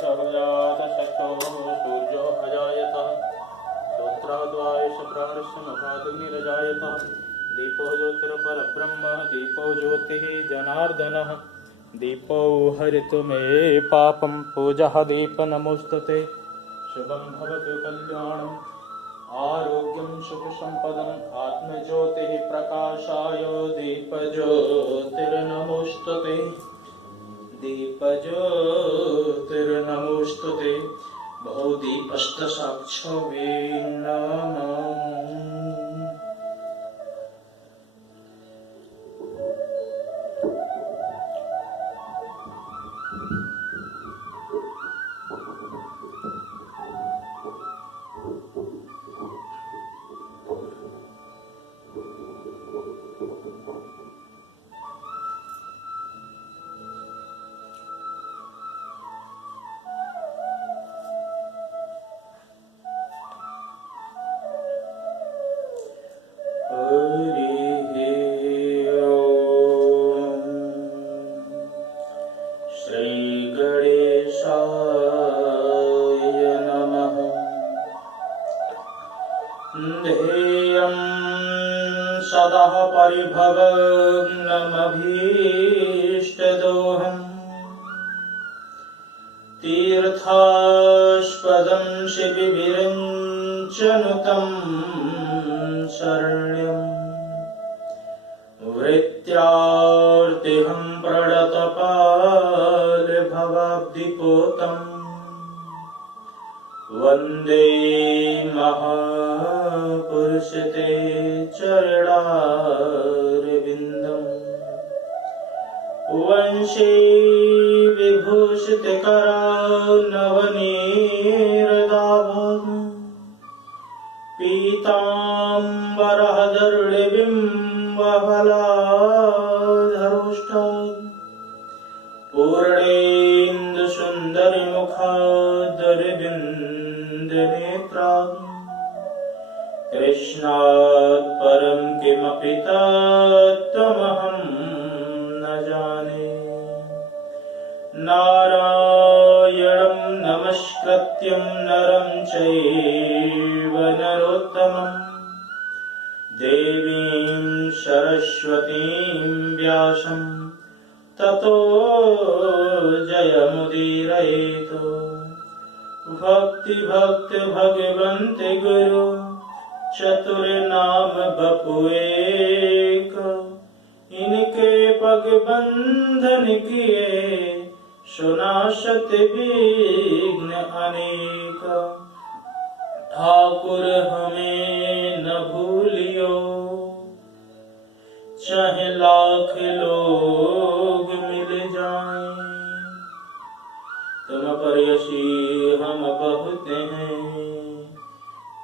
सहजातशतो सूर्यो अजायत श्रोत्राद्वायुष प्राणस्य मघाग्निरजायत दीपो ज्योतिर्परब्रह्म दीपो ज्योतिः जनार्दनः दीपो हरितु मे पापं पूजः दीपनमोस्तुते शुभं भवतु कल्याणम् आरोग्यं सुखसम्पदम् आत्मज्योतिः प्रकाशाय दीपज्योतिर्नमोस्तुते दीपज्योतिर्नमोस्तुते बहुदीपस्तसाक्षवे नमः। सदा परिभवग्नमभीष्टदोहम् तीर्थास्पदं शिबिविरञ्चनुतं शरण्यम् वृत्यार्तिहं प्रणतपालभवाब्धिपोतम् वन्दे महापुरुषते चरणारविन्दम् वंशे विभूषितकरानवनीरदाभम् पीताम्बरहदर्डिबिम्बफलाधरोष्टात् पूर्णेन्दुसुन्दरिमुखादरविन्दनेत्रात् कृष्णात् परं किमपि तत्त्वमहं न जाने। नारायणं नमस्कृत्यं नरं चैव नरोत्तमं देवीं सरस्वतीं व्यासं ततो जयमुदीरयेत्। भक्ति भगवन्ते गुरु चतुर्नाम बपुएक इनके पग बंधन किए सुनाशत विघ्न अनेक। ठाकुर हमें न भूलियो चाहे लाख लोग मिल जाएं, तुम परयसी हम बहुत हैं,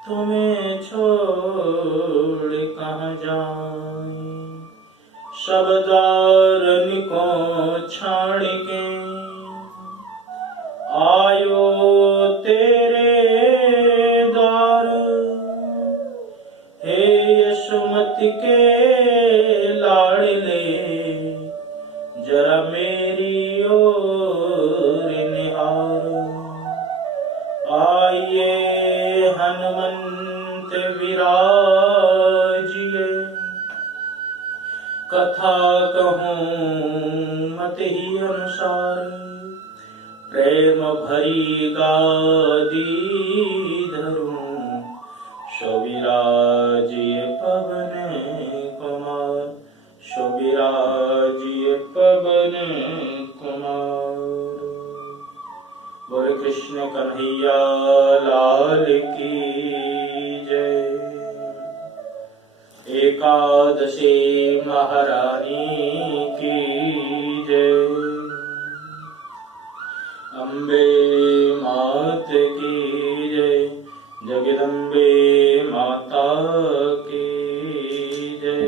तुम्हें छोड़ कहाँ जाएं। सब दारनिकों छाड़ के आयो तेरे द्वार, हे यशोमति के लाडले जरा मेरी ओर निहार। आइए हनुमंत विराजिए, कथा कहूँ मत ही अनुसार। प्रेम भरी गादी धरूं शोभिराजिए पवन कुमार, शोभिराजिए पवन कुमार। बोले कृष्ण कन्हैया लाल की जय। एकादशी महारानी की जय। अम्बे मात की जय। जगदम्बे माता की जय।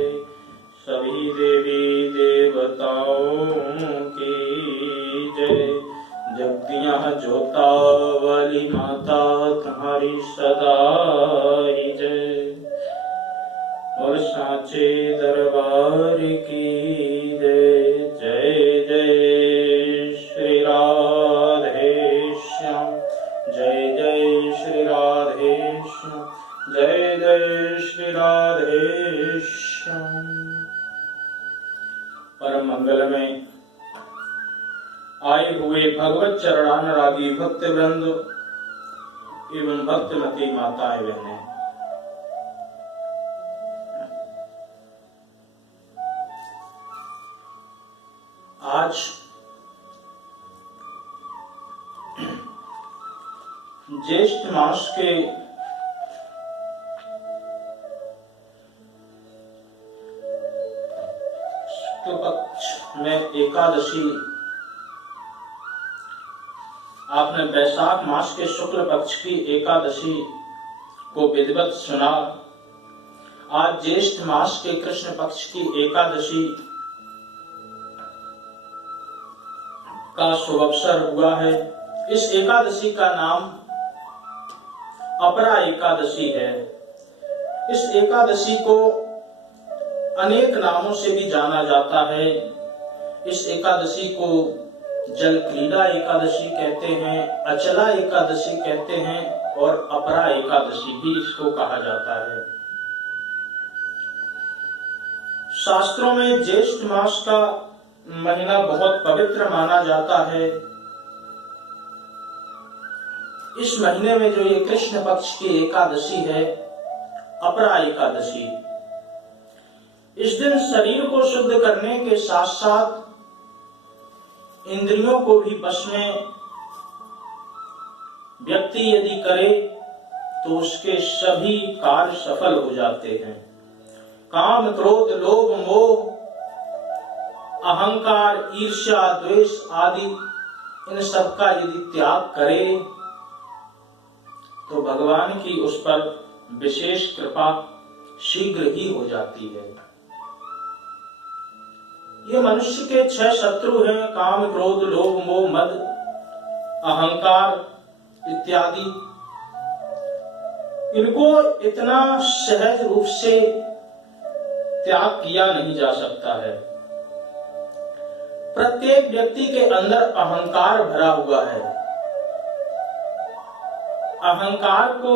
सभी देवी देवताओं की जय। जगतियाँ जोता वाली माता तुम्हारी सदा ही जय। और सांचे दरबार की जय। जय जय श्री राधे आए हुए भगवत चरणानुरागी भक्त वृंद एवं भक्तमती माताएं बहनें, आज ज्येष्ठ मास के शुक्ल पक्ष में एकादशी, आपने वैशाख मास के शुक्ल पक्ष की एकादशी को विधिवत सुना। आज ज्येष्ठ मास के कृष्ण पक्ष की एकादशी का शुभ अवसर हुआ है। इस एकादशी का नाम अपरा एकादशी है। इस एकादशी को अनेक नामों से भी जाना जाता है। इस एकादशी को जल क्रीड़ा एकादशी कहते हैं, अचला एकादशी कहते हैं और अपरा एकादशी भी इसको कहा जाता है। शास्त्रों में ज्येष्ठ मास का महीना बहुत पवित्र माना जाता है। इस महीने में जो ये कृष्ण पक्ष की एकादशी है, अपरा एकादशी, इस दिन शरीर को शुद्ध करने के साथ साथ इंद्रियों को भी वश में व्यक्ति यदि करे तो उसके सभी कार्य सफल हो जाते हैं। काम, क्रोध, लोभ, मोह, अहंकार, ईर्ष्या, द्वेष आदि इन सब का यदि त्याग करे तो भगवान की उस पर विशेष कृपा शीघ्र ही हो जाती है। ये मनुष्य के 6 शत्रु हैं, काम, क्रोध, लोभ, मोह, मद, अहंकार इत्यादि। इनको इतना सहज रूप से त्याग किया नहीं जा सकता है। प्रत्येक व्यक्ति के अंदर अहंकार भरा हुआ है। अहंकार को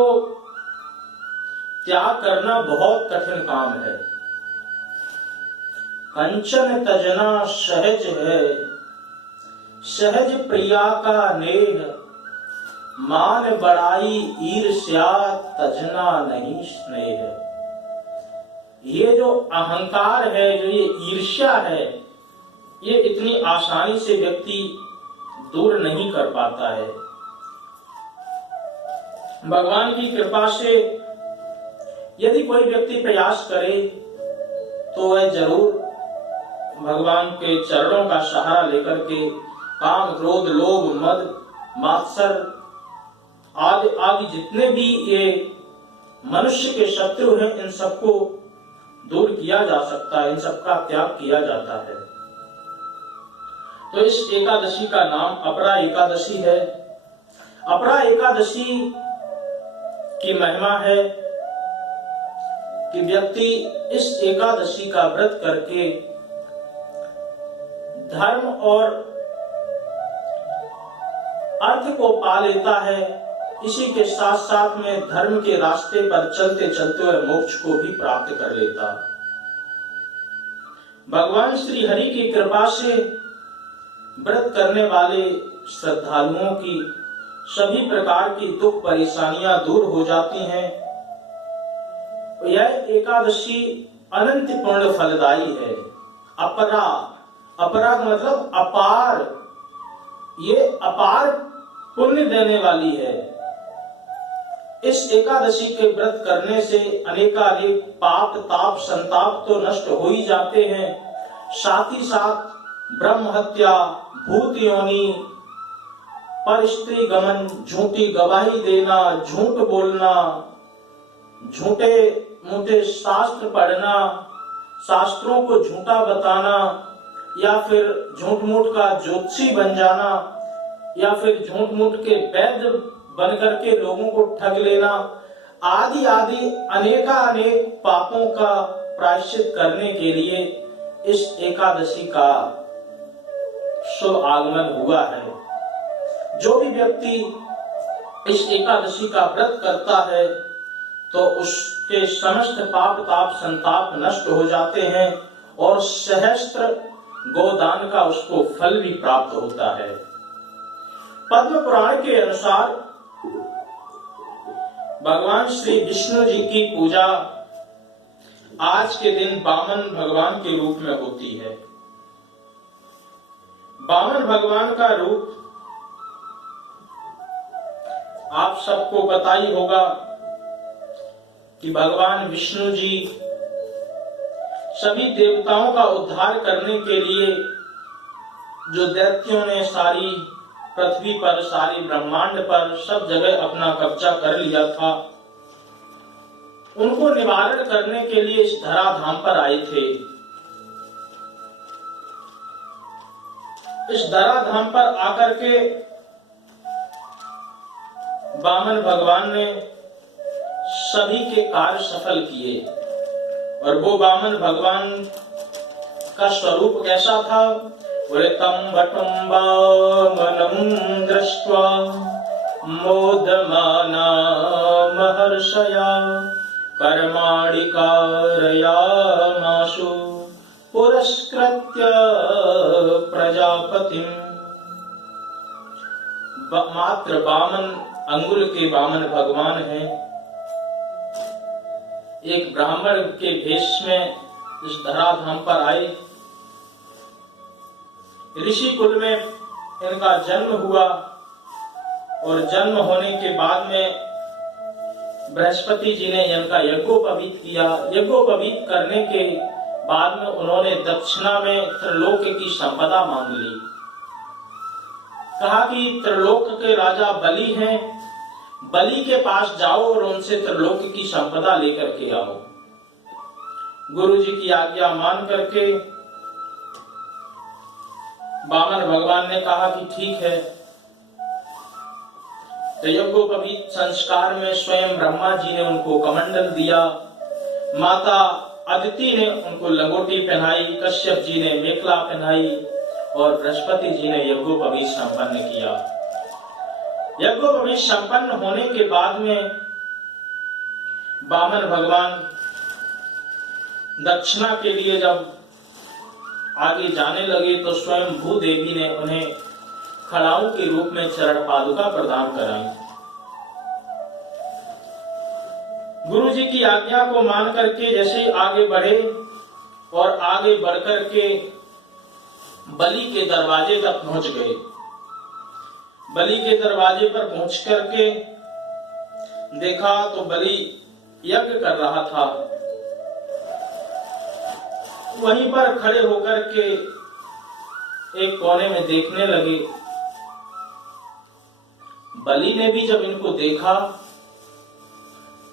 त्याग करना बहुत कठिन काम है। कंचन तजना सहज है, सहज प्रिया का नेह, मान बड़ाई ईर्ष्या तजना नहीं स्नेह। ये जो अहंकार है, जो ये ईर्ष्या है, ये इतनी आसानी से व्यक्ति दूर नहीं कर पाता है। भगवान की कृपा से यदि कोई व्यक्ति प्रयास करे तो वह जरूर भगवान के चरणों का सहारा लेकर के काम, क्रोध, लोभ, मद, मात्सर आदि आदि जितने भी ये मनुष्य के शत्रु हैं, इन सबको दूर किया जा सकता है, इन सबका त्याग किया जाता है। तो इस एकादशी का नाम अपरा एकादशी है। अपरा एकादशी की महिमा है कि व्यक्ति इस एकादशी का व्रत करके धर्म और अर्थ को पा लेता है। इसी के साथ साथ में धर्म के रास्ते पर चलते चलते वह मोक्ष को भी प्राप्त कर लेता। भगवान श्री हरि की कृपा से व्रत करने वाले श्रद्धालुओं की सभी प्रकार की दुख परेशानियां दूर हो जाती हैं। यह एकादशी अनंत पूर्ण फलदायी है। अपरा, अपरा मतलब अपार, ये अपार पुण्य देने वाली है। इस एकादशी के व्रत करने से अनेकानेक पाप, ताप, संताप तो नष्ट हो ही जाते हैं, साथ ही साथ ब्रह्म हत्या, भूत योनि, पर स्त्री गमन, झूठी गवाही देना, झूठ बोलना, झूठे मूठे शास्त्र पढ़ना, शास्त्रों को झूठा बताना, या फिर झूठ मूठ का ज्योतिषी बन जाना, या फिर झूठ मूठ के वैद्य बन करके लोगों को ठग लेना, आदि आदि अनेकानेक पापों का प्रायश्चित करने के लिए इस एकादशी का शुभ आगमन हुआ है। जो भी व्यक्ति इस एकादशी का व्रत करता है तो उसके समस्त पाप, ताप, संताप नष्ट हो जाते हैं और सहस्त्र गोदान का उसको फल भी प्राप्त होता है। पद्म पुराण के अनुसार भगवान श्री विष्णु जी की पूजा आज के दिन वामन भगवान के रूप में होती है। वामन भगवान का रूप आप सबको पता ही होगा कि भगवान विष्णु जी सभी देवताओं का उद्धार करने के लिए जो दैत्यों ने सारी पृथ्वी पर, सारी ब्रह्मांड पर, सब जगह अपना कब्जा कर लिया था, उनको निवारण करने के लिए इस धराधाम पर आए थे। इस धराधाम पर आकर के वामन भगवान ने सभी के कार्य सफल किए। और वो वामन भगवान का स्वरूप कैसा था? बोले तम वटुम वामनं दृष्ट्वा मोदमाना महर्षया कर्माणि कारयामाशु पुरस्कृत्य प्रजापतिम्। मात्र वामन अंगुल के वामन भगवान हैं। एक ब्राह्मण के भेष में इस धराधाम पर आए। ऋषि कुल में इनका जन्म हुआ और जन्म होने के बाद में बृहस्पति जी ने इनका यज्ञोपवीत किया। यज्ञोपवीत करने के बाद में उन्होंने दक्षिणा में त्रिलोक की संपदा मांग ली। कहा कि त्रिलोक के राजा बलि हैं, बलि के पास जाओ और उनसे त्रिलोक की संपदा लेकर के आओ। गुरु जी की आज्ञा मान करके वामन भगवान ने कहा कि ठीक है। तो यज्ञोपवीत संस्कार में स्वयं ब्रह्मा जी ने उनको कमंडल दिया, माता अदिति ने उनको लंगोटी पहनाई, कश्यप जी ने मेखला पहनाई और बृहस्पति जी ने यज्ञोपवीत संपन्न किया। यज्ञोपवीत संपन्न होने के बाद में वामन भगवान दक्षिणा के लिए जब आगे जाने लगे तो स्वयं भूदेवी ने उन्हें खड़ाऊ के रूप में चरण पादुका प्रदान कराई। गुरु जी की आज्ञा को मान करके जैसे आगे बढ़े और आगे बढ़कर के बलि के दरवाजे तक पहुंच गए। बलि के दरवाजे पर पहुंच करके देखा तो बलि यज्ञ कर रहा था। वहीं पर खड़े होकर के एक कोने में देखने लगे। बलि ने भी जब इनको देखा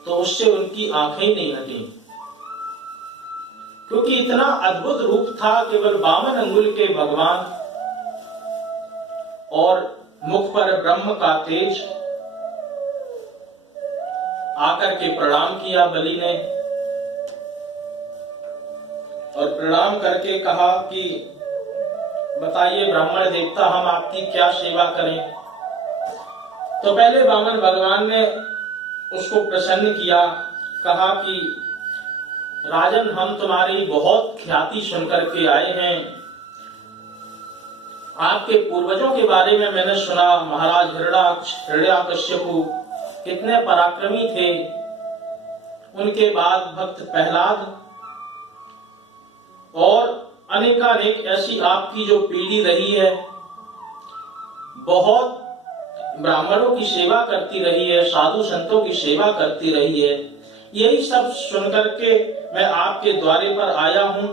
तो उससे उनकी आंखें नहीं हटी, क्योंकि इतना अद्भुत रूप था। केवल वामन अंगुल के भगवान और मुख पर ब्रह्म का तेज। आकर के प्रणाम किया बलि ने और प्रणाम करके कहा कि बताइए ब्राह्मण देवता, हम आपकी क्या सेवा करें। तो पहले वामन भगवान ने उसको प्रसन्न किया, कहा कि राजन, हम तुम्हारी बहुत ख्याति सुनकर के आए हैं। आपके पूर्वजों के बारे में मैंने सुना, महाराज हिरण्याकश्यपु कितने पराक्रमी थे। उनके बाद भक्त प्रहलाद और अनेकानेक ऐसी आपकी जो पीढ़ी रही है, बहुत ब्राह्मणों की सेवा करती रही है, साधु संतों की सेवा करती रही है। यही सब सुनकर के मैं आपके द्वारे पर आया हूं।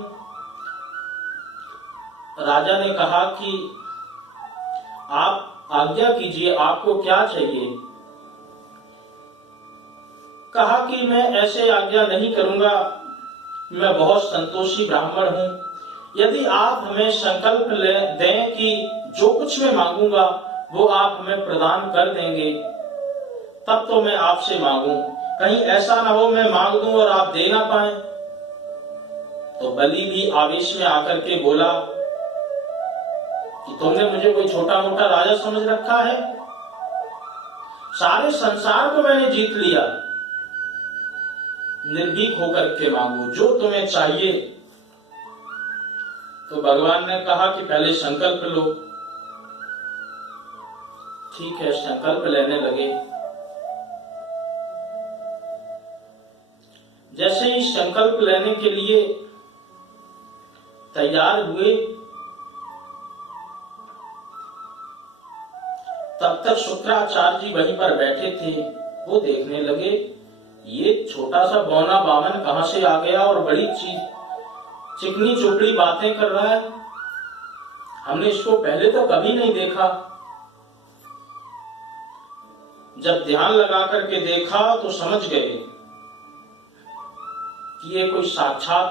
राजा ने कहा कि आप आज्ञा कीजिए, आपको क्या चाहिए। कहा कि मैं ऐसे आज्ञा नहीं करूंगा, मैं बहुत संतोषी ब्राह्मण हूं। यदि आप हमें संकल्प दें कि जो कुछ मैं मांगूंगा वो आप हमें प्रदान कर देंगे, तब तो मैं आपसे मांगूं। कहीं ऐसा ना हो मैं मांग दूं और आप दे ना पाए। तो बलि भी आवेश में आकर के बोला कि तुमने मुझे कोई छोटा मोटा राजा समझ रखा है? सारे संसार को मैंने जीत लिया। निर्भीक होकर के मांगो जो तुम्हें चाहिए। तो भगवान ने कहा कि पहले संकल्प लो। ठीक है, संकल्प लेने लगे। जैसे ही संकल्प लेने के लिए तैयार हुए, तब तक शुक्राचार्य जी वहीं पर बैठे थे। वो देखने लगे ये छोटा सा बौना बामन कहां से आ गया और बड़ी चिकनी चुपड़ी बातें कर रहा है। हमने इसको पहले तो कभी नहीं देखा। जब ध्यान लगा करके देखा तो समझ गए कि ये कोई साक्षात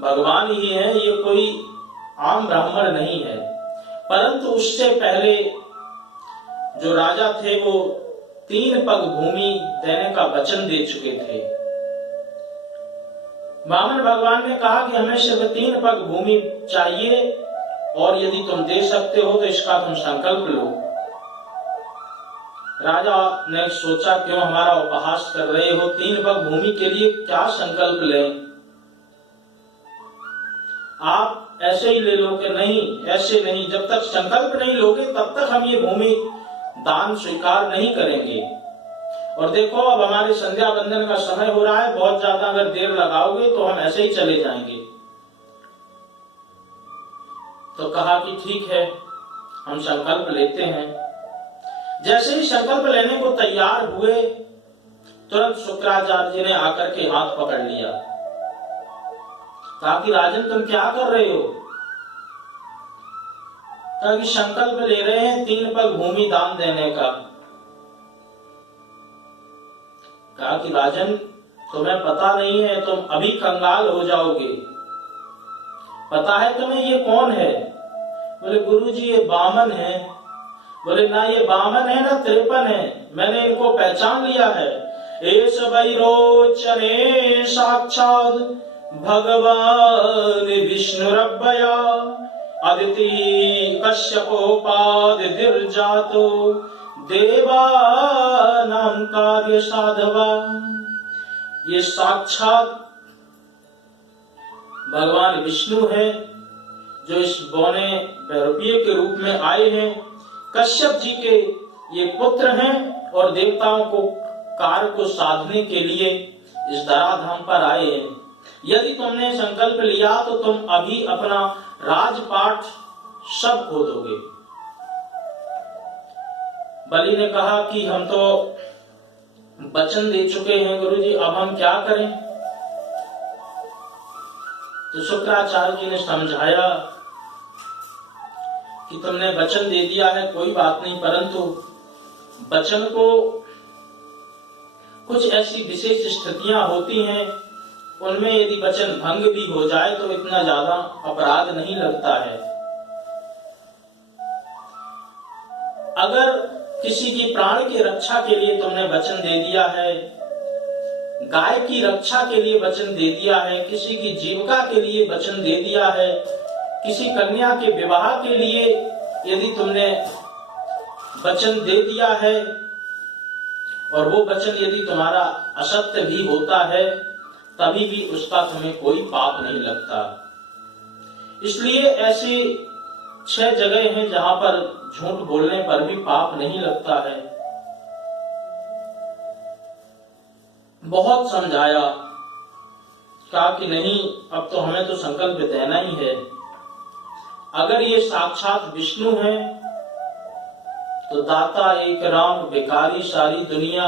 भगवान ही है, ये कोई आम ब्राह्मण नहीं है। परंतु उससे पहले जो राजा थे वो 3 पग भूमि देने का वचन दे चुके थे। वामन भगवान ने कहा कि हमें सिर्फ 3 पग भूमि चाहिए और यदि तुम दे सकते हो तो इसका तुम संकल्प लो। राजा ने सोचा क्यों हमारा उपहास कर रहे हो, 3 पग भूमि के लिए क्या संकल्प लें। आप ऐसे ही ले लो कि नहीं, ऐसे नहीं, जब तक संकल्प नहीं लोगे तब तक हम ये भूमि दान स्वीकार नहीं करेंगे। और देखो अब हमारे संध्या बंदन का समय हो रहा है, बहुत ज्यादा अगर देर लगाओगे तो हम ऐसे ही चले जाएंगे। तो कहा कि ठीक है, हम संकल्प लेते हैं। जैसे ही संकल्प लेने को तैयार हुए, तुरंत शुक्राचार्य जी ने आकर के हाथ पकड़ लिया। कहा कि राजन तुम क्या कर रहे हो। कहा कि संकल्प ले रहे हैं 3 पग भूमि दान देने का। कहा कि राजन तुम्हें पता नहीं है, तुम अभी कंगाल हो जाओगे। पता है तुम्हें ये कौन है। बोले गुरुजी ये बामन है। बोले ना ये बामन है ना त्रिपन है, मैंने इनको पहचान लिया है। एष वैरोचने साक्षात् भगवान विष्णुरव्यया अदिति कश्यपोपादिर्जातो देवानां कार्य साधवा। ये साक्षात भगवान विष्णु है जो इस बौने बहुरूपीय के रूप में आए हैं। कश्यप जी के ये पुत्र हैं और देवताओं को कार्य को साधने के लिए इस धराधाम पर आए हैं। यदि तुमने संकल्प लिया तो तुम अभी अपना राजपाट सब खो दोगे। बलि ने कहा कि हम तो वचन दे चुके हैं गुरुजी, अब हम क्या करें। तो शुक्राचार्य जी ने समझाया कि तुमने वचन दे दिया है, कोई बात नहीं, परंतु वचन को कुछ ऐसी विशेष स्थितियां होती हैं, उनमें यदि वचन भंग भी हो जाए तो इतना ज्यादा अपराध नहीं लगता है। अगर किसी की प्राण की रक्षा के लिए तुमने वचन दे दिया है, गाय की रक्षा के लिए वचन दे दिया है, किसी की जीविका के लिए वचन दे दिया है, किसी कन्या के विवाह के लिए यदि तुमने वचन दे दिया है और वो वचन यदि तुम्हारा असत्य भी होता है तभी भी उसका तुम्हें कोई पाप नहीं लगता। इसलिए ऐसी 6 जगह हैं जहां पर झूठ बोलने पर भी पाप नहीं लगता है। बहुत समझाया, कहा कि नहीं, अब तो हमें तो संकल्प देना ही है। अगर ये साक्षात विष्णु है तो दाता एक राम, भिखारी सारी दुनिया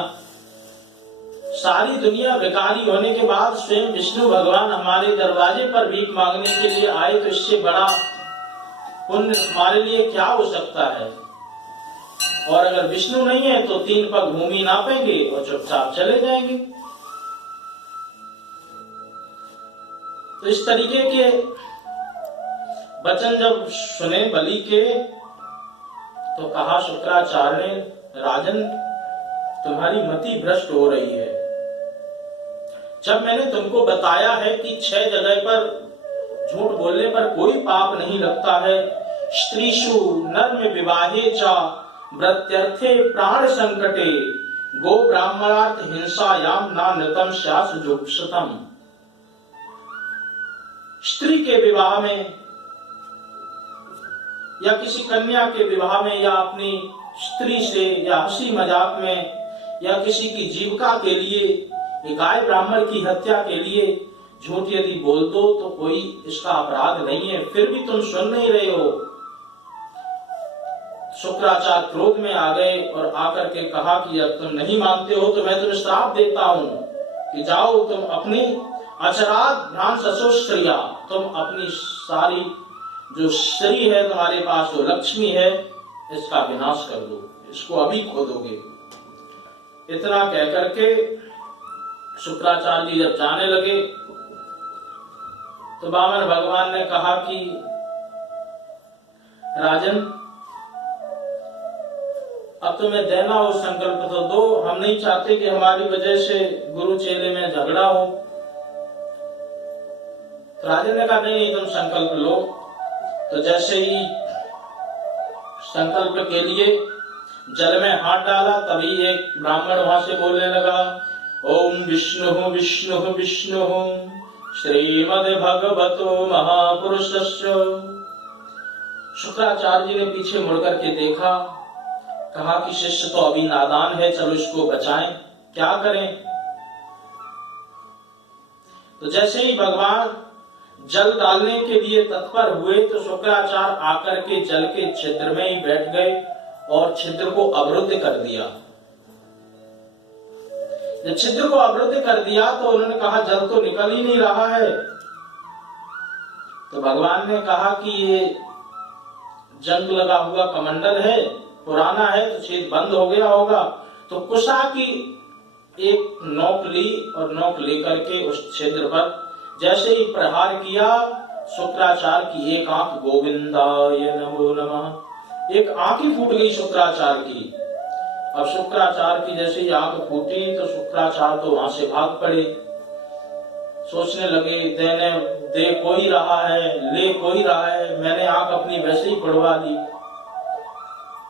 भिखारी होने के बाद स्वयं विष्णु भगवान हमारे दरवाजे पर भीख मांगने के लिए आए तो इससे बड़ा पुण्य हमारे लिए क्या हो सकता है। और अगर विष्णु नहीं है तो 3 पग भूमि नापेंगे और चुपचाप चले जाएंगे। तो इस तरीके के वचन जब सुने बलि के तो कहा शुक्राचार्य ने, राजन तुम्हारी मति भ्रष्ट हो रही है। जब मैंने तुमको बताया है कि 6 जगह पर झूठ बोलने पर कोई पाप नहीं लगता है, स्त्रीषु नर्म विवाहे च व्रत्यर्थे प्राण संकटे गो ब्राह्मणार्थ हिंसायाम ना नृतम स्यास जुक्षतम। स्त्री के विवाह में या किसी कन्या के विवाह में या अपनी स्त्री से या हंसी मजाक में या किसी की जीविका के लिए, गाय ब्राह्मण की हत्या के लिए झूठ यदि बोल दो तो कोई इसका अपराध नहीं है, फिर भी तुम सुन नहीं रहे हो। शुक्राचार्य क्रोध में आ गए और आकर के कहा कि जब तुम नहीं मानते हो तो मैं तुम्हें श्राप देता हूं कि जाओ तुम अपनी अचरात भ्रांत ससो स्त्रिया, तुम अपनी सारी जो स्त्री है तुम्हारे पास, जो लक्ष्मी है, इसका विनाश कर दो, इसको अभी खो दोगे। इतना कहकर के शुक्राचार्य जी जब जाने लगे तो वामन भगवान ने कहा कि राजन, अब तुम्हें देना हो संकल्प तो दो, हम नहीं चाहते कि हमारी वजह से गुरु चेले में झगड़ा हो। तो राजन ने कहा नहीं, तुम संकल्प लो। तो जैसे ही संकल्प के लिए जल में हाथ डाला, तभी एक ब्राह्मण वहां से बोलने लगा, ओम विष्णु विष्णु विष्णु श्रीमद् भगवतो महापुरुषस्य। शुक्राचार्य जी ने पीछे मुड़कर के देखा, कहा कि शिष्य तो अभी नादान है, चलो इसको बचाएं, क्या करें। तो जैसे ही भगवान जल डालने के लिए तत्पर हुए तो शुक्राचार्य आकर के जल के छिद्र में ही बैठ गए और छिद्र को अवरुद्ध कर दिया। जब छिद्र को अवरुद्ध कर दिया तो उन्होंने कहा जल तो निकल ही नहीं रहा है। तो भगवान ने कहा कि ये जंग लगा हुआ कमंडल है, पुराना है, तो छेद बंद हो गया होगा। तो कुशा की एक नोक ली और नोक लेकर के उस छिद्र पर जैसे ही प्रहार किया, शुक्राचार्य की एक आंख, गोविंदाय नमो नमः, एक आंख ही फूट गई शुक्राचार्य की। अब शुक्राचार्य की जैसे ही आंख फूटी तो शुक्राचार्य तो वहां से भाग पड़े। सोचने लगे, देने दे कोई रहा है, ले कोई रहा है, मैंने आंख अपनी वैसे ही फुड़वा ली।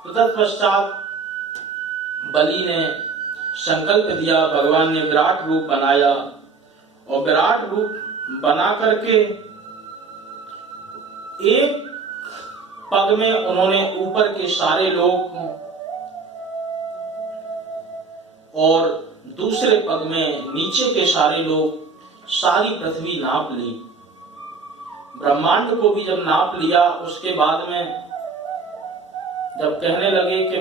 तो तत्पश्चात बलि ने संकल्प दिया, भगवान ने विराट रूप बनाया और विराट रूप बना करके एक पग में उन्होंने ऊपर के सारे लोग और दूसरे पग में नीचे के सारे लोग, सारी पृथ्वी नाप ली। ब्रह्मांड को भी जब नाप लिया, उसके बाद में जब कहने लगे कि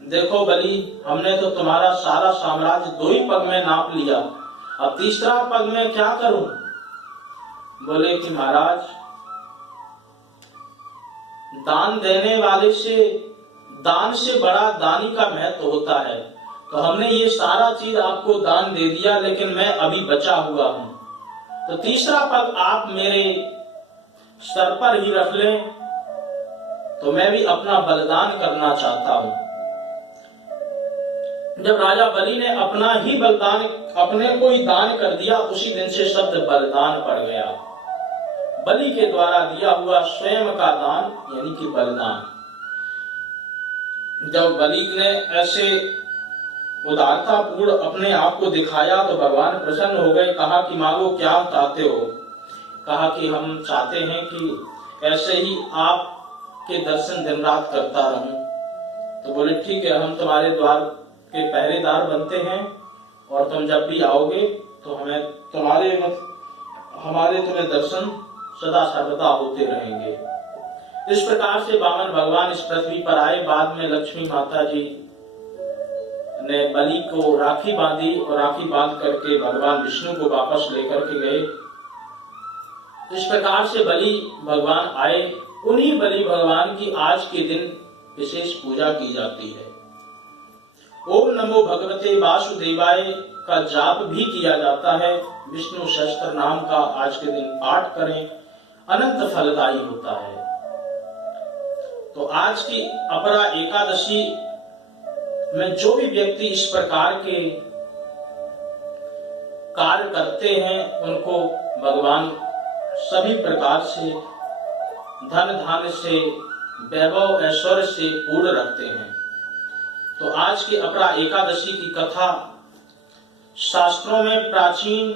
देखो बलि, हमने तो तुम्हारा सारा साम्राज्य 2 ही पग में नाप लिया, अब तीसरा पग में क्या करूं। बोले कि महाराज, दान देने वाले से, दान से बड़ा दानी का महत्व होता है। तो हमने ये सारा चीज आपको दान दे दिया, लेकिन मैं अभी बचा हुआ हूं, तो तीसरा पग आप मेरे सर पर ही रख लें, तो मैं भी अपना बलिदान करना चाहता हूं। जब राजा बलि ने अपना ही बलिदान, अपने को ही दान कर दिया, उसी दिन से शब्द बलिदान पड़ गया। बलि के द्वारा दिया हुआ स्वयं का दान यानी कि बलिदान। जब बलि ने ऐसे उदारता पूर्ण अपने आप को दिखाया तो भगवान प्रसन्न हो गए। कहा कि मांगो, क्या चाहते हो। कहा कि हम चाहते हैं कि ऐसे ही आपके दर्शन दिन रात करता रहूं। तो बोले ठीक है, हम तुम्हारे द्वार के पहरेदार बनते हैं और तुम जब भी आओगे तो हमें हमारे तुम्हें दर्शन सदा सर्वदा होते रहेंगे। इस प्रकार से वामन भगवान इस पृथ्वी पर आए। बाद में लक्ष्मी माता जी ने बलि को राखी बांधी और राखी बांध करके भगवान विष्णु को वापस लेकर के गए। इस प्रकार से बलि भगवान आए। उन्हीं बलि भगवान की आज के दिन विशेष पूजा की जाती है। ओम नमो भगवते वासुदेवाय का जाप भी किया जाता है। विष्णु सहस्त्र नाम का आज के दिन पाठ करें, अनंत फलदायी होता है। तो आज की अपरा एकादशी में जो भी व्यक्ति इस प्रकार के कार्य करते हैं, उनको भगवान सभी प्रकार से धन धान्य से, वैभव ऐश्वर्य से पूर्ण रखते हैं। तो आज की अपरा एकादशी की कथा शास्त्रों में प्राचीन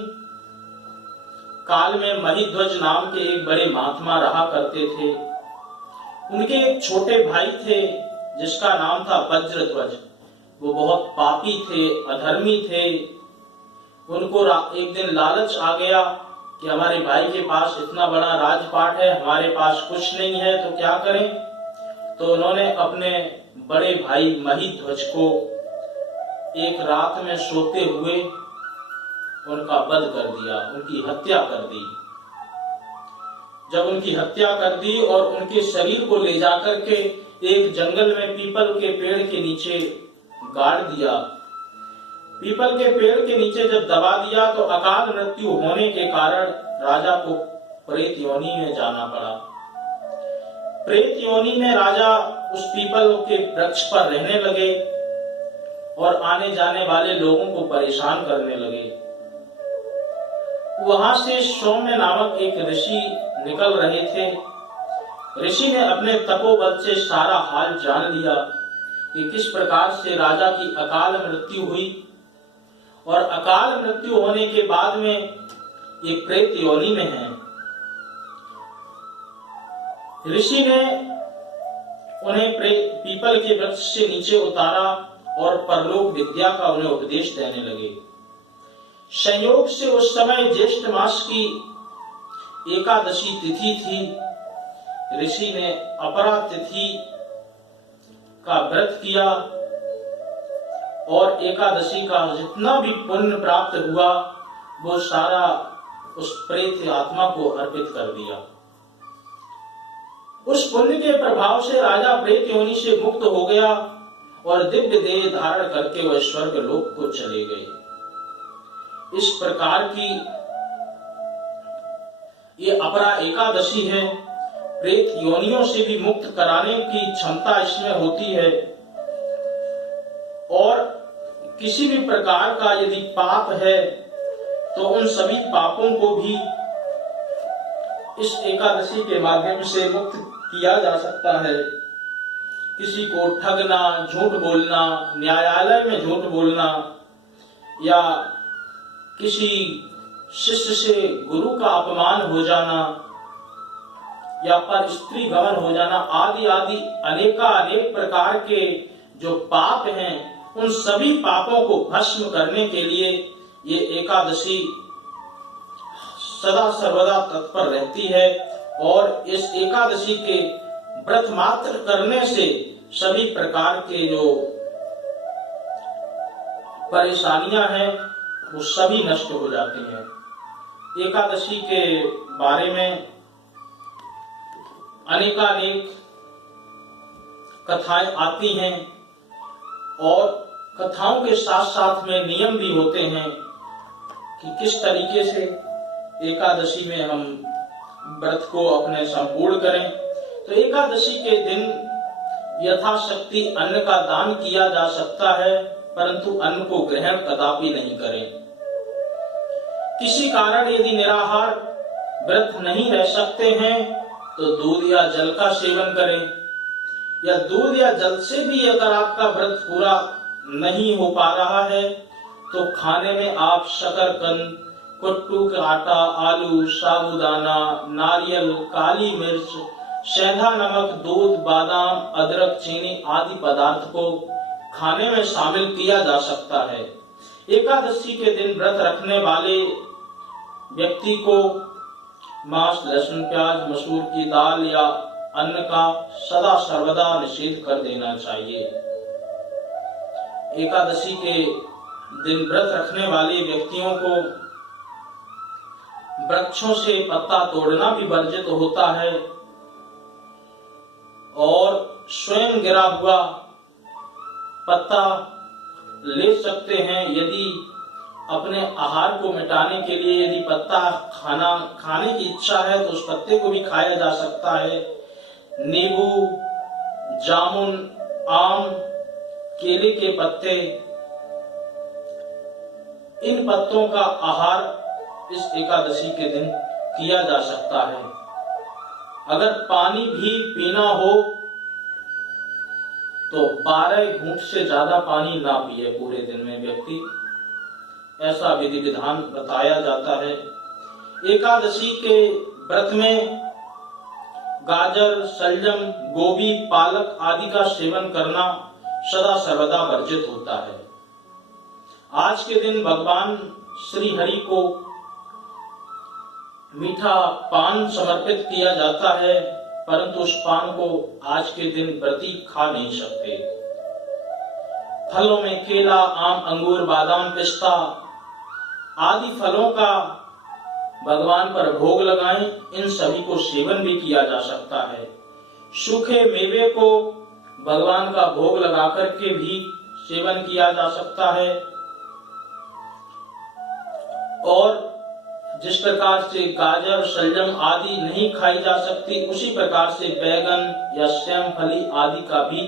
काल में महीध्वज नाम के एक बड़े महात्मा रहा करते थे। उनके एक छोटे भाई थे जिसका नाम था वज्रध्वज। वो बहुत पापी थे, अधर्मी थे। उनको एक दिन लालच आ गया कि हमारे भाई के पास इतना बड़ा राजपाट है, हमारे पास कुछ नहीं है, तो क्या करें। तो उन्होंने अपने बड़े भाई महिध्वज को एक रात में सोते हुए उनका वध कर दिया, उनकी हत्या कर दी। जब उनकी हत्या कर दी और उनके शरीर को ले जाकर के एक जंगल में पीपल के पेड़ के नीचे गाड़ दिया। पीपल के पेड़ के नीचे जब दबा दिया तो अकाल मृत्यु होने के कारण राजा को प्रेत योनि में जाना पड़ा। प्रेत योनि में राजा उस पीपल के वृक्ष पर रहने लगे और आने जाने वाले लोगों को परेशान करने लगे। वहां से सौम्य नामक एक ऋषि निकल रहे थे। ऋषि ने अपने तपोबल से सारा हाल जान लिया कि किस प्रकार से राजा की अकाल मृत्यु हुई, और अकाल मृत्यु होने के बाद में ये प्रेत योनि में है। ऋषि ने उन्हें पीपल के वृक्ष से नीचे उतारा और परलोक विद्या का उन्हें उपदेश देने लगे। संयोग से उस समय ज्येष्ठ मास की एकादशी तिथि थी। ऋषि ने अपरा तिथि का व्रत किया और एकादशी का जितना भी पुण्य प्राप्त हुआ वो सारा उस प्रेत आत्मा को अर्पित कर दिया। उस पुण्य के प्रभाव से राजा प्रेत योनि से मुक्त हो गया और दिव्य देह धारण करके वह स्वर्ग लोक को चले गए। इस प्रकार की ये अपरा एकादशी है। प्रेत योनियों से भी मुक्त कराने की क्षमता इसमें होती है। और किसी भी प्रकार का यदि पाप है तो उन सभी पापों को भी इस एकादशी के माध्यम से मुक्त किया जा सकता है। किसी को ठगना, झूठ बोलना, न्यायालय में झूठ बोलना, या किसी शिष्य से गुरु का अपमान हो जाना, या पर स्त्री गमन हो जाना, आदि आदि अनेक प्रकार के जो पाप हैं, उन सभी पापों को भस्म करने के लिए ये एकादशी सदा सर्वदा तत्पर रहती है। और इस एकादशी के व्रत मात्र करने से सभी प्रकार के जो परेशानियां हैं वो सभी नष्ट हो जाती हैं। एकादशी के बारे में अनेकानेक कथाएं आती हैं और कथाओं के साथ साथ में नियम भी होते हैं कि किस तरीके से एकादशी में हम व्रत को अपने संपूर्ण करें। तो एकादशी के दिन यथाशक्ति अन्न का दान किया जा सकता है, परंतु अन्न को ग्रहण कदापि नहीं करें। किसी कारण यदि निराहार व्रत नहीं रह सकते हैं तो दूध या जल का सेवन करें, या दूध या जल से भी अगर आपका व्रत पूरा नहीं हो पा रहा है तो खाने में आप शकरकंद, कुट्टू का आटा, आलू, साबूदाना, नारियल, काली मिर्च, सेंधा नमक, दूध, बादाम, अदरक, चीनी आदि पदार्थ को खाने में शामिल किया जा सकता है। एकादशी के दिन व्रत रखने वाले व्यक्ति को मांस, लहसुन, प्याज, मसूर की दाल या अन्न का सदा सर्वदा निषेध कर देना चाहिए। एकादशी के दिन व्रत रखने वाले व्यक्तियों को वृक्षों से पत्ता तोड़ना भी वर्जित होता है और स्वयं गिरा हुआ पत्ता ले सकते हैं। यदि अपने आहार को मिटाने के लिए यदि पत्ता खाने की इच्छा है तो उस पत्ते को भी खाया जा सकता है। नींबू, जामुन, आम, केले के पत्ते, इन पत्तों का आहार इस एकादशी के दिन किया जा सकता है। अगर पानी भी पीना हो तो 12 घूंट से ज्यादा पानी ना पिए पूरे दिन में व्यक्ति, ऐसा विधि विधान बताया जाता है। एकादशी के व्रत में गाजर, शलजम, गोभी, पालक आदि का सेवन करना सदा सर्वदा वर्जित होता है। आज के दिन भगवान श्री हरि को मीठा पान समर्पित किया जाता है, परंतु उस पान को आज के दिन व्रती खा नहीं सकते। फलों में केला, आम, अंगूर, बादाम, पिस्ता आदि फलों का भगवान पर भोग लगाएं, इन सभी को सेवन भी किया जा सकता है। सूखे मेवे को भगवान का भोग लगा करके भी सेवन किया जा सकता है। और जिस प्रकार से गाजर, शलजम आदि नहीं खाई जा सकती, उसी प्रकार से बैगन या श्यामफली आदि का भी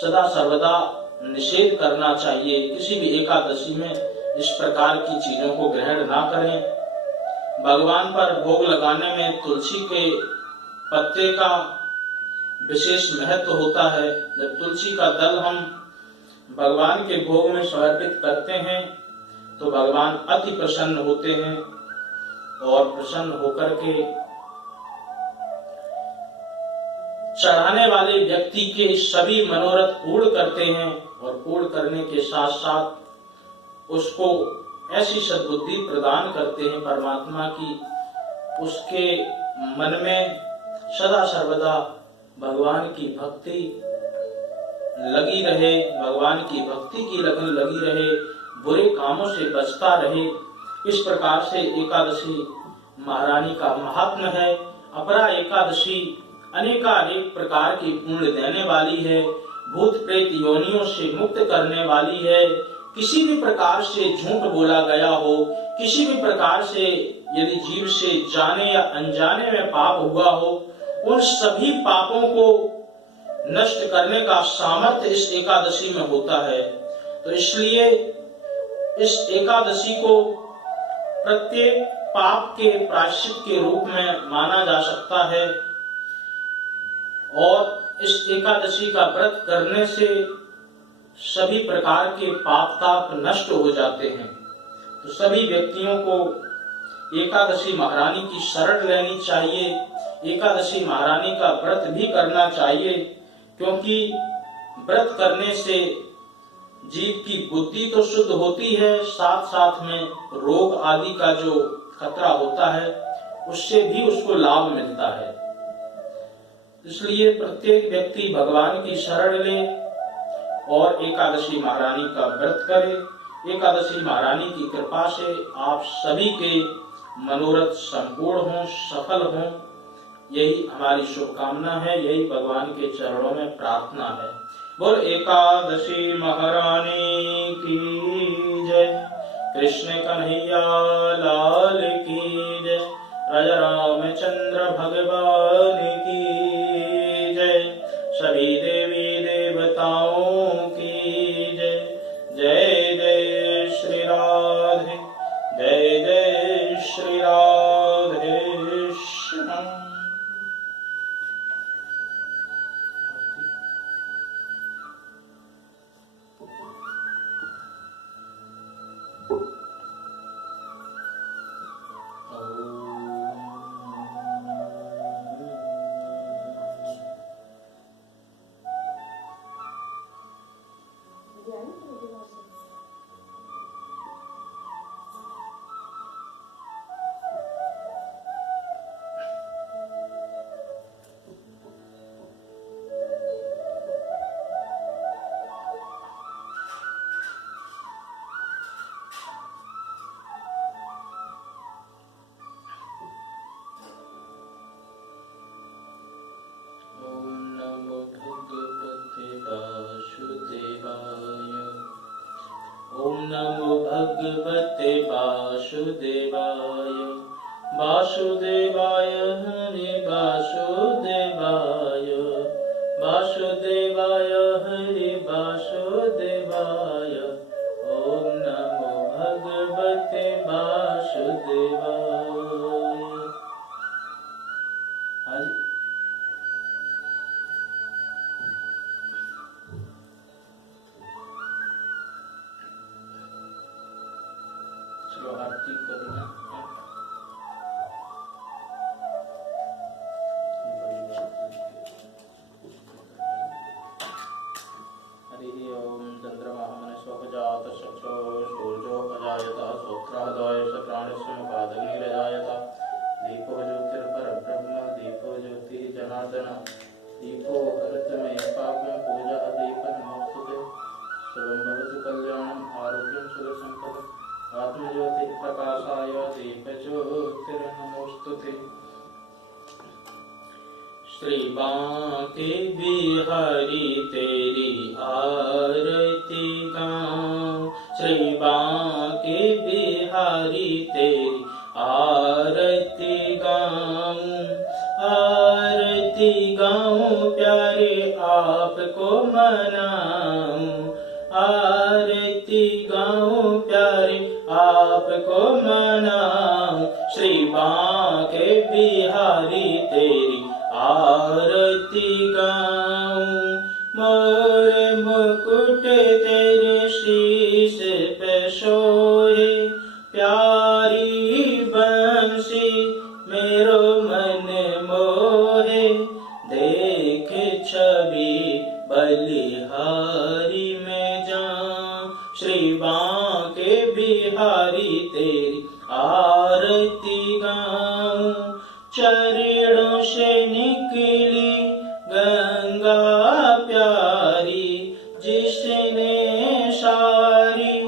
सदा सर्वदा निषेध करना चाहिए। किसी भी एकादशी में इस प्रकार की चीजों को ग्रहण ना करें। भगवान पर भोग लगाने में तुलसी के पत्ते का विशेष महत्व होता है। जब तुलसी का दल हम भगवान के भोग में समर्पित करते हैं तो भगवान अति प्रसन्न होते हैं और प्रसन्न होकर के चढ़ाने वाले व्यक्ति के सभी मनोरथ पूर्ण करते हैं और पूर्ण करने के साथ साथ उसको ऐसी सद्बुद्धि प्रदान करते हैं परमात्मा की, उसके मन में सदा सर्वदा भगवान की भक्ति लगी रहे, भगवान की भक्ति की लगन लगी रहे, बुरे कामों से बचता रहे। इस प्रकार से एकादशी महारानी का महात्म है। अपरा एकादशी अनेकानेक प्रकार की पुण्य देने वाली है, भूत प्रेत योनियों से मुक्त करने वाली है। किसी भी प्रकार से झूठ बोला गया हो, किसी भी प्रकार से यदि जीव से जाने या अनजाने में पाप हुआ हो, उन सभी पापों को नष्ट करने का सामर्थ्य इस एकादशी में होता है। तो इसलिए इस एकादशी को प्रत्येक पाप के प्रायश्चित के रूप में माना जा सकता है और इस एकादशी का व्रत करने से सभी प्रकार के पाप ताप नष्ट हो जाते हैं। तो सभी व्यक्तियों को एकादशी महारानी की शरण लेनी चाहिए, एकादशी महारानी का व्रत भी करना चाहिए, क्योंकि व्रत करने से जीव की बुद्धि तो शुद्ध होती है, साथ साथ में रोग आदि का जो खतरा होता है उससे भी उसको लाभ मिलता है। इसलिए प्रत्येक व्यक्ति भगवान की शरण ले और एकादशी महारानी का व्रत करे। एकादशी महारानी की कृपा से आप सभी के मनोरथ संपूर्ण हों, सफल हों, यही हमारी शुभकामना है, यही भगवान के चरणों में प्रार्थना है। बोल एकादशी महारानी की जय, कृष्ण कन्हैया लाल की जय, राजा रामचंद्र भगवान की जय, सभी देवी देवताओं की जय। जय जय श्री राधे, जय जय श्री राधे श्याम। ओम नमो भगवते वासुदेवाय, वासुदेवाय हरि वासुदेवाय, वासुदेवाय हरि वासुदेवाय। ओम नमो भगवते वासुदेवाय। चलो आरती करना। बिहारी तेरी आरती गाऊं, श्री बांके बिहारी तेरी आरती गाऊं, आरती गाऊं प्यारे आपको मनाऊं, आरती गाऊं प्यारे आपको मनाऊं, श्री बांके बिहारी तेरी आरती गाऊं। मोरे मुकुट तेरे शीश पे सोए, प्यारी बंसी मेरो मन मोहे, देख छवि बलिहारी में जाऊं, श्री बांके बिहारी तेरी आरती गाऊं। चरणों से निकली गंगा प्यारी, जिसने सारी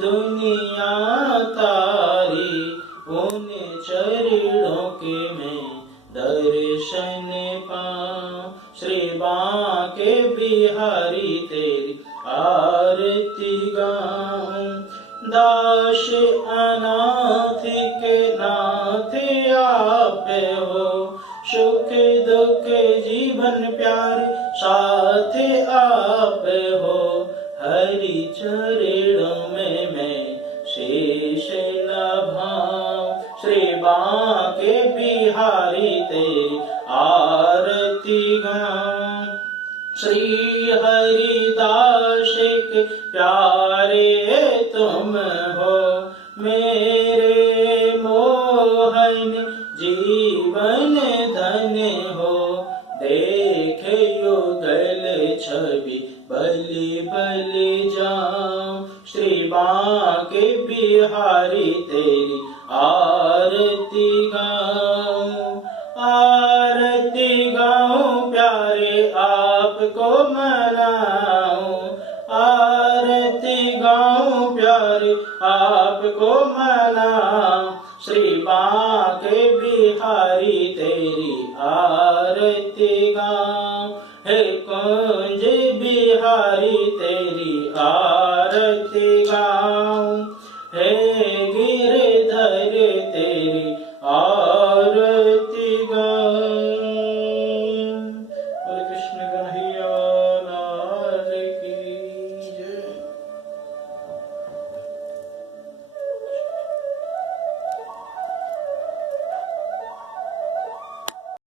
दुनिया तारी, उन चरणों के मैं दर्शन पाऊं, श्री बांके बिहारी तेरी आरती गाऊं। दास अनाथ के नाथ आप हो, सुख दुख जीवन प्यारे साथ आप हो, हरि चरणों में मैं शेष नभाऊं, श्री बांके बिहारी तेरी आरती गाऊं। श्री हरिदास के प्यारे तुम हो, मेरे मोहन जीवन धन हो, देख युगल छवि बलि बलि जाऊं, श्री बांके बिहारी तेरी आरती गाऊं, आरती गाऊं प्यारे आपको मनाऊं, आरती गाऊं प्यारे आपको मनाऊं, श्री बांके बिहारी तेरी आरती गाऊं। हे कुंज बिहारी तेरी आरती गाऊं, हे